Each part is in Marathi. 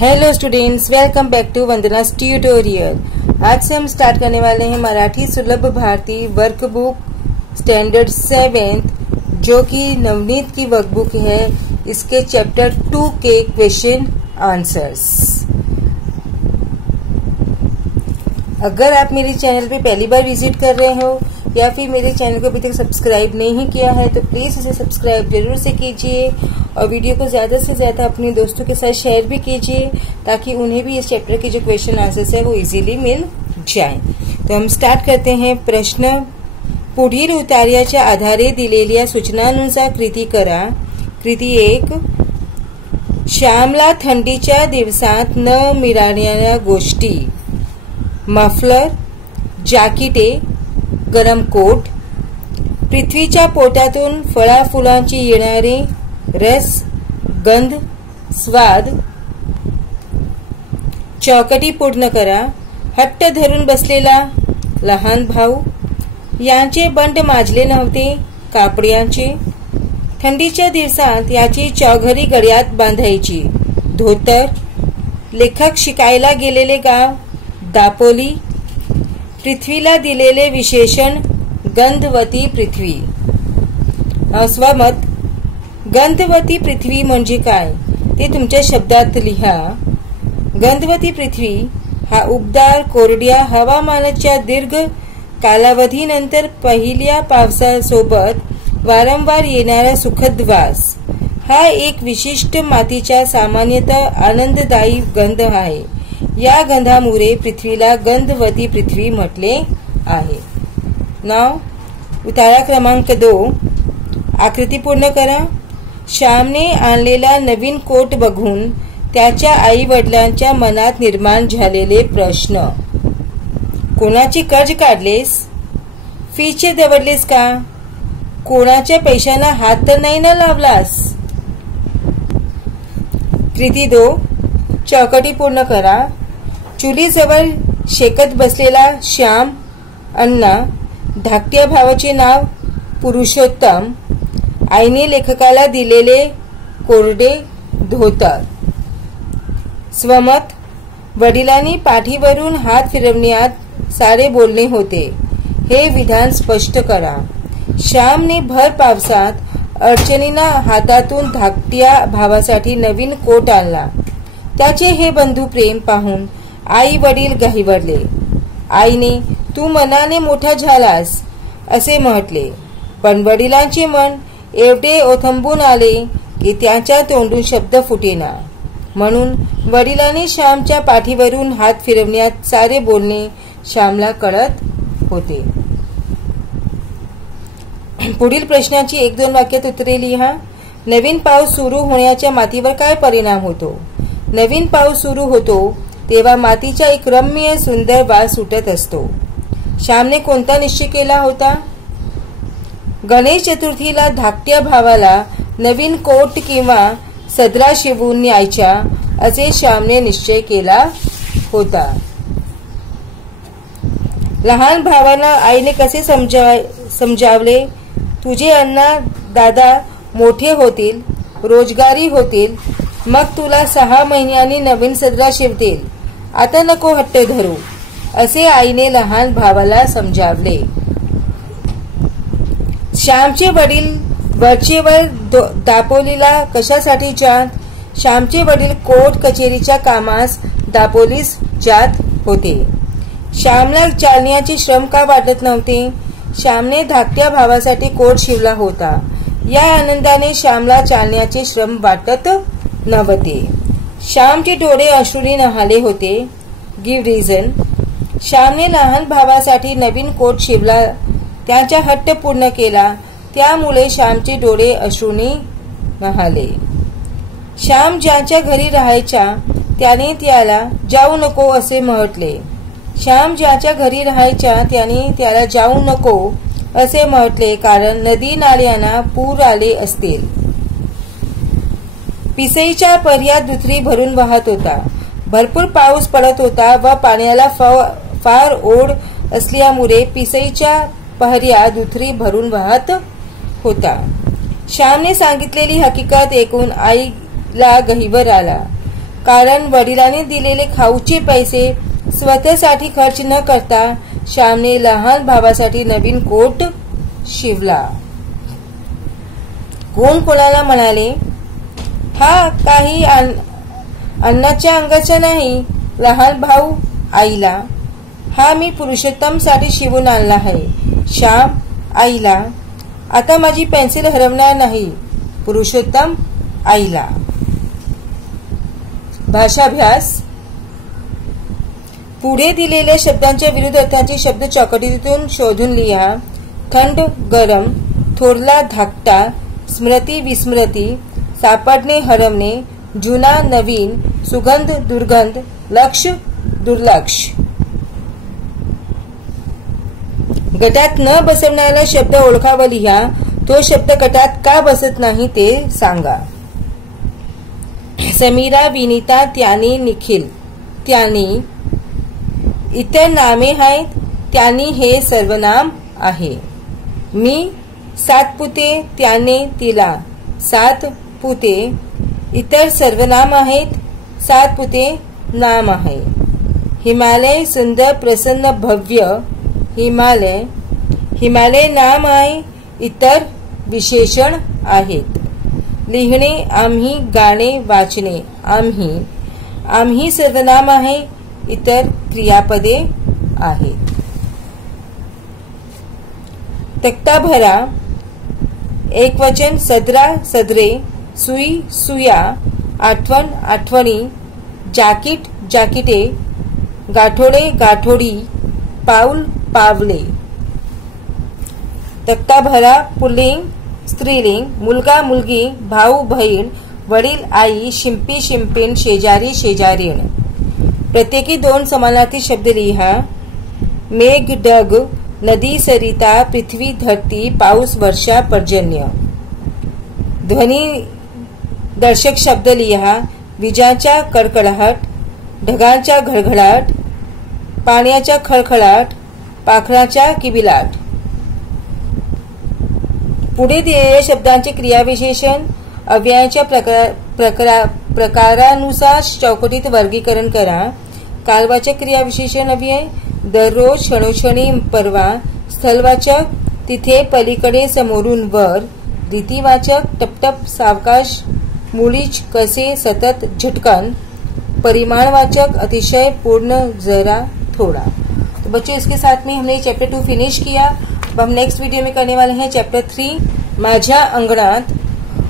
Hello students, welcome back to Vandana's tutorial. आज से हम स्टार्ट करने वाले हैं मराठी सुलभ भारती वर्कबुक स्टैंडर्ड 7, जो कि नवनीत की वर्कबुक है। इसके चैप्टर 2 के क्वेश्चन आंसर्स। अगर आप मेरे चैनल पे पहली बार विजिट कर रहे हो या फिर मेरे चैनल को अभी तक सब्सक्राइब नहीं किया है तो प्लीज इसे सब्सक्राइब जरूर से कीजिए और वीडियो को ज्यादा से ज्यादा अपने दोस्तों के साथ शेयर भी कीजिए ताकि उन्हें भी इस चैप्टर के जो क्वेश्चन आंसर्स है वो इजीली मिल जाए। तो हम स्टार्ट करते हैं। प्रश्न, पुढील उतार्याच्या आधारे दिलेल्या सूचनांनुसार कृती करा। कृती 1, श्यामला थंडीच्या दिवसात न मिळणाऱ्या गोष्टी: मफलर, जाकिटे, गरम कोट, पृथ्वीच्या पोटातून फळाफुलांची येणारे रस, गंध, स्वाद। चौकटी पूर्ण करा। हट्ट धरून बसलेला लहान भाऊ, यांचे बंड माजले नव्हते कापड्यांचे। थंडीच्या दिवसात याची चौघरी गळ्यात बांधायची धोतर। लेखक शिकायला गेलेले गाव दापोली। पृथ्वीला दिलेले विशेषण गंधवती पृथ्वी। स्वमत, गंधवती पृथ्वी म्हणजे काय ते तुमच्या शब्दात लिहा। गंधवती पृथ्वी हा उबदार कोरड्या हवामानाच्या दीर्घ कालावधीनंतर पहिल्या पावसासोबत वारंवार येणारा सुखद वास। हा एक विशिष्ट मातीच्या सामान्यतः आनंददायी गंध आहे। या गंधामुळे पृथ्वीला गंधवती पृथ्वी म्हटले आहे। नाव उतारा क्रमांक 2, आकृती पूर्ण करा। श्यामने आणलेला नवीन कोट बघून त्याच्या आई वडिलांच्या मनात निर्माण झालेले प्रश्न: कोणाची कर्ज काढलेस? फीचे दवडलेस का? कोणाच्या पैशांना हात तर नाही ना लावलास? कृती 2, चौकटी पूर्ण करा। चुलीजवळ शेकत बसलेला श्याम अण्णा, धाकट्या भावाचे नाव पुरुषोत्तम, आईने लेखकाला दिलेले कोरडे धोतर। स्वमत, वडिलांनी पाठीवरून हात फिरवण्यात सारे बोलणे होते। हे विधान स्पष्ट करा। श्यामने भर पावसात अडचणीनं हातातून धाकट्या भावासाठी नवीन कोट आणला। त्याचे हे बंधू प्रेम पाहून आई वडील घाईवरले। आईने तू मनाने मोठा झालास असे म्हटले, पण वडिलांचे मन एवढे ओथंबून आले की त्यांच्या तोंडून शब्द फुटेना। म्हणून वडिलांनी श्यामच्या पाठीवरून हात फिरवण्यात सारे बोलणे श्यामला कळत होते। पुढील प्रश्नाची 1-2 वाक्यात उत्तरे लिहा। नवीन पाऊस सुरू होण्याच्या मातीवर काय परिणाम होतो? नवीन पाऊस सुरू होतो तेव्हा मातीचा एक रम्य सुंदर वास सुटत असतो। श्यामने कोणता निश्चय केला होता? गणेश चतुर्थीला धाकट्या भावाला नवीन कोट किंवा सदरा शिवून न्यायचा असे श्यामने निश्चय केला होता। लहान भावाला आईने कसे समजावले? तुझे अण्णा दादा मोठे होतील, रोजगारी होतील, मग तुला 6 महिन्यांनी नवीन सदरा शिवतील। आता नको हट्ट धरू असे आईने लहान भावाला समजावले। श्यामचे वडील वरचेवर दापोलीला कशासाठी जात? श्यामचे वडील कोर्ट कचेरीच्या कामास दापोलीस जात होते। श्यामला चालण्याचे श्रम का वाटत नव्हते? श्यामने धाकट्या भावासाठी कोट शिवला होता। या आनंदाने श्यामला चालण्याचे श्रम वाटत नव्हते। श्यामचे डोळे अश्रूने न्हाले होते। Give reason. श्यामने लहान भावासाठी नवीन कोट शिवला, त्यांचा हट्ट पूर्ण केला, त्यामुळे श्यामचे डोळे अश्रूने न्हाले। श्याम ज्याच्या घरी राहायचा त्याने त्याला जाऊ नको असे म्हटले। श्याम ज्याच्या घरी राहायचा त्याने त्याला जाऊ नको असे म्हटले कारण नदी नाल्यांना पूर आले असतील। पिसईच्या पर्यात दुथरी भरून वाहत होता। भरपूर पाऊस पडत होता व पाण्याला फार ओढ असल्यामुळे पिसईच्या पर्यात दुथरी भरून वाहत होता। श्यामने सांगितलेली हकीकत ऐकून आईला गहिवर आला। कारण वडिलांनी दिलेले खाऊचे पैसे स्वतःसाठी खर्च न करता श्यामने लहान भावासाठी नवीन कोट शिवला. कोण कोणाला म्हणाले, हा काही अन्नाच्या अंगाचा नाही. लहान भाऊ आईला, हा मी पुरुषोत्तम साठी शिवून आणला आहे. श्याम आईला, आता माझी पेन्सिल हरवणार नाही. पुरुषोत्तम आईला. भाषाभ्यास. पुढे दिलेल्या शब्दांच्या विरुद्ध अर्थांचे शब्द चौकटीतून शोधून लिहा. थंड गरम, थोरला धाकटा, स्मृती विस्मृती, सापडणे हरवणे, जुना नवीन, सुगंध दुर्गंध, लक्ष दुर्लक्ष. गटात न बसवणारा शब्द ओळखा व लिहा. तो शब्द गटात का बसत नाही ते सांगा. समीरा, विनीता, त्याने, निखिल. त्याने. इतर नामे आहेत. त्यांनी हे सर्वनाम आहे. मी, सातपुते, त्याने, तिला. सात पुते इतर सर्वनाम आहेत. सातपुते नाम आहे. हिमालय, सुंदर, प्रसन्न, भव्य. हिमालय. हिमालय नाम आहे. इतर विशेषण आहेत. लिहिणे, आम्ही, गाणे, वाचणे. आम्ही. आम्ही सर्वनाम आहे. इतर क्रियापदे आहेत. तक्ता भरा. एकवचन, सदरा, सदरे, सुई, सुया, आठवण, आठवणी, जाकीट, जाकिटे, गाठोडे, गाठोडी, पाऊल, पावले. तक्ता भरा. पुल्लिंग, स्त्रीलिंग, मुलगा, मुलगी, भाऊ, बहीण, वडील, आई, शिंपी, शिंपीण, शेजारी, शेजारीण. प्रत्येकी 2 समानार्थी शब्द लिहा. मेघ, ढग, नदी, सरिता, पृथ्वी, धरती, पाऊस, वर्षा, पर्जन्य. ध्वनी दर्शक शब्द लिहा. विजांचा कडकडाट, ढगांचा घडघडाट, पाण्याचा खळखळाट, पाखराचा किबिलाट. पुढे दिलेल्या शब्दांचे क्रियाविशेषण अव्ययांच्या प्रकारानुसार चौकटीत वर्गीकरण करा. कालवाचक क्रियाविशेषण अव्यय. दररोज, क्षणोक्षणी, परवा. स्थलवाचक तिथे, पलीकडे, समोरून, वर. रीतिवाचक टपटप, सावकाश, मुळीच, कसे, सतत, झटकन. परिमाणवाचक अतिशय, पूर्ण, जरा, थोड़ा. तो बच्चों, इसके साथ में हमने चैप्टर 2 फिनिश किया. अब हम नेक्स्ट वीडियो में करने वाले हैं चैप्टर 3 माझ्या अंगणात.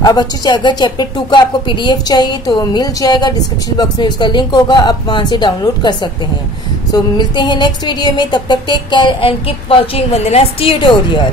अब बच्चों, अगर चैप्टर 2 का आपको PDF चाहिए तो वो मिल जाएगा. डिस्क्रिप्शन बॉक्स में उसका लिंक होगा, आप वहां से डाउनलोड कर सकते हैं. सो मिलते हैं नेक्स्ट वीडियो में. तब तक take care and keep watching Vandana's tutorial.